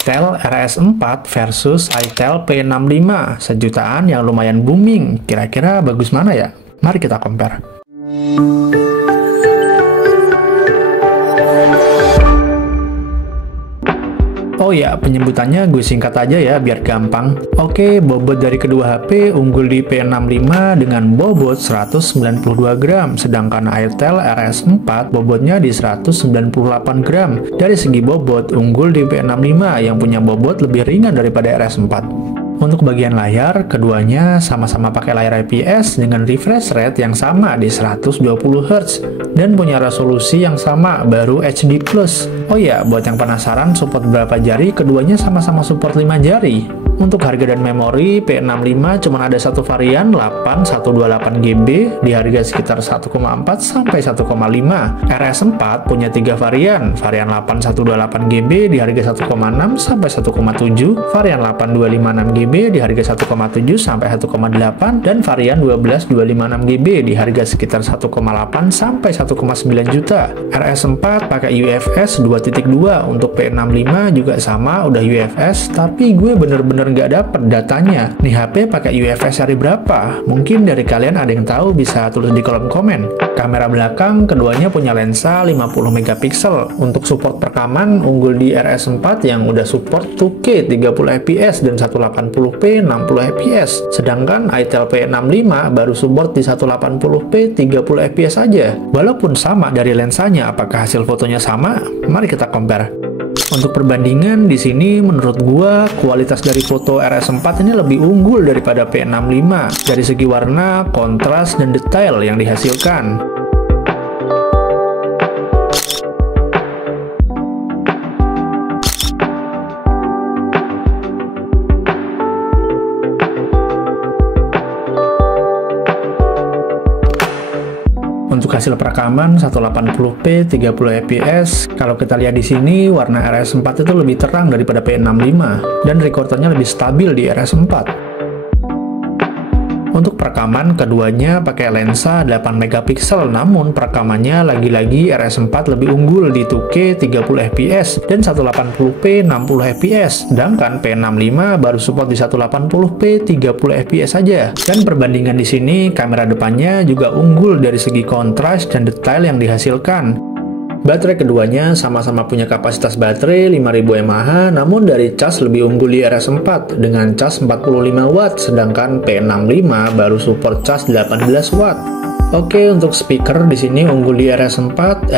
itel RS4 versus itel P65. Sejutaan yang lumayan booming. Kira-kira bagus mana ya? Mari kita compare. Oh ya, penyebutannya gue singkat aja ya biar gampang. Oke, bobot dari kedua HP unggul di P65 dengan bobot 192 gram, sedangkan itel RS4 bobotnya di 198 gram. Dari segi bobot, unggul di P65 yang punya bobot lebih ringan daripada RS4. Untuk bagian layar, keduanya sama-sama pakai layar IPS dengan refresh rate yang sama di 120 Hz dan punya resolusi yang sama, baru HD+. Oh ya, buat yang penasaran support berapa jari, keduanya sama-sama support 5 jari. Untuk harga dan memori, P65 cuma ada satu varian 8128GB di harga sekitar 1,4 sampai 1,5. RS4 punya 3 varian, varian 8128GB di harga 1,6 sampai 1,7, varian 8256GB di harga 1,7 sampai 1,8, dan varian 12256GB di harga sekitar 1,8 sampai 1,9 juta. RS4 pakai UFS 2.2, untuk P65 juga sama, udah UFS, tapi gue bener-bener nggak dapet datanya. Nih HP pakai UFS seri berapa? Mungkin dari kalian ada yang tahu, bisa tulis di kolom komen. Kamera belakang keduanya punya lensa 50 megapiksel. Untuk support perekaman unggul di RS4 yang udah support 2K 30 fps dan 1080p 60 fps. Sedangkan itel P65 baru support di 1080p 30 fps aja. Walaupun sama dari lensanya, apakah hasil fotonya sama? Mari kita compare. Untuk perbandingan di sini menurut gua kualitas dari foto RS4 ini lebih unggul daripada P65 dari segi warna, kontras, dan detail yang dihasilkan. Untuk hasil perekaman 1080p 30 fps, kalau kita lihat di sini warna RS4 itu lebih terang daripada P65 dan rekordernya lebih stabil di RS4. Untuk perekaman keduanya pakai lensa 8 megapiksel, namun perekamannya lagi-lagi RS4 lebih unggul di 2K 30 fps dan 1080p 60 fps, sedangkan P65 baru support di 1080p 30 fps saja. Dan perbandingan di sini kamera depannya juga unggul dari segi kontras dan detail yang dihasilkan. Baterai keduanya sama-sama punya kapasitas baterai 5000 mAh, namun dari cas lebih unggul di RS4 dengan cas 45 watt, sedangkan P65 baru support cas 18 watt. Oke, untuk speaker di sini unggul di RS4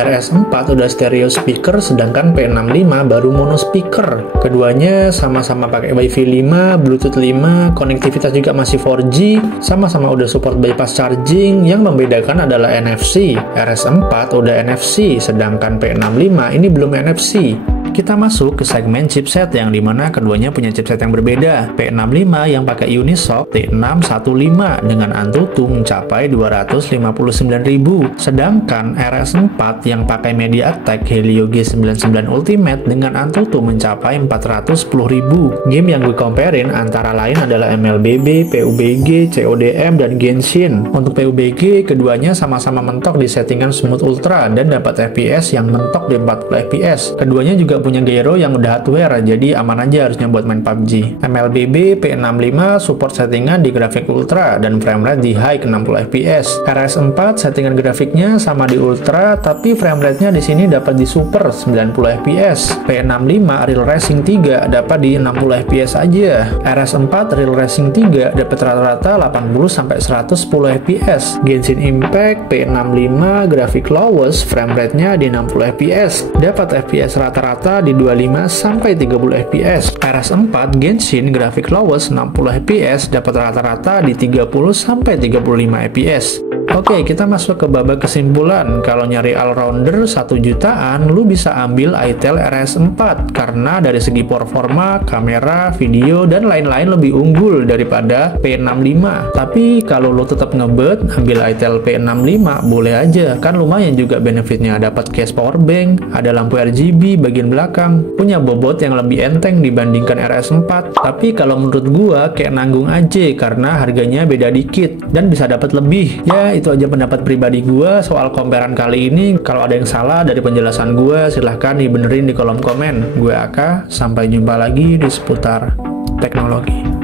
udah stereo speaker, sedangkan P65 baru mono speaker. Keduanya sama-sama pakai Wi-Fi 5, Bluetooth 5, konektivitas juga masih 4G, sama-sama udah support bypass charging. Yang membedakan adalah NFC. RS4 udah NFC, sedangkan P65 ini belum NFC. Kita masuk ke segmen chipset yang dimana keduanya punya chipset yang berbeda. P65 yang pakai Unisoc T615 dengan Antutu mencapai 259.000, sedangkan RS4 yang pakai MediaTek Helio G99 Ultimate dengan Antutu mencapai 410.000. Game yang gue comparein antara lain adalah MLBB, PUBG, CODM, dan Genshin. Untuk PUBG, keduanya sama-sama mentok di settingan Smooth Ultra dan dapat FPS yang mentok di 40 fps. Keduanya juga punya gyro yang udah hardware, jadi aman aja harusnya buat main PUBG. MLBB P65 support settingan di grafik ultra dan framerate di high ke 60 fps. RS4 settingan grafiknya sama di ultra, tapi framerate-nya di sini dapat di super 90 fps. P65 Real Racing 3 dapat di 60 fps aja. RS4 Real Racing 3 dapat rata-rata 80 sampai 110 fps. Genshin Impact P65 grafik lowest, framerate-nya di 60 fps. Dapat fps rata-rata di 25 sampai 30 fps. RS4 Genshin grafik lowest 60 fps, dapat rata-rata di 30 sampai 35 fps. Oke, kita masuk ke babak kesimpulan. Kalau nyari all-rounder 1 jutaan, lu bisa ambil itel RS4 karena dari segi performa, kamera, video, dan lain-lain lebih unggul daripada P65. Tapi kalau lu tetap ngebet, ambil itel P65 boleh aja, kan lumayan juga benefitnya. Dapat case power bank, ada lampu RGB, bagian belakang, punya bobot yang lebih enteng dibandingkan RS4. Tapi kalau menurut gua kayak nanggung aja karena harganya beda dikit dan bisa dapat lebih. Ya, itu aja pendapat pribadi gua soal comparean kali ini. Kalau ada yang salah dari penjelasan gua, silahkan dibenerin di kolom komen. Gue Aka, sampai jumpa lagi di seputar teknologi.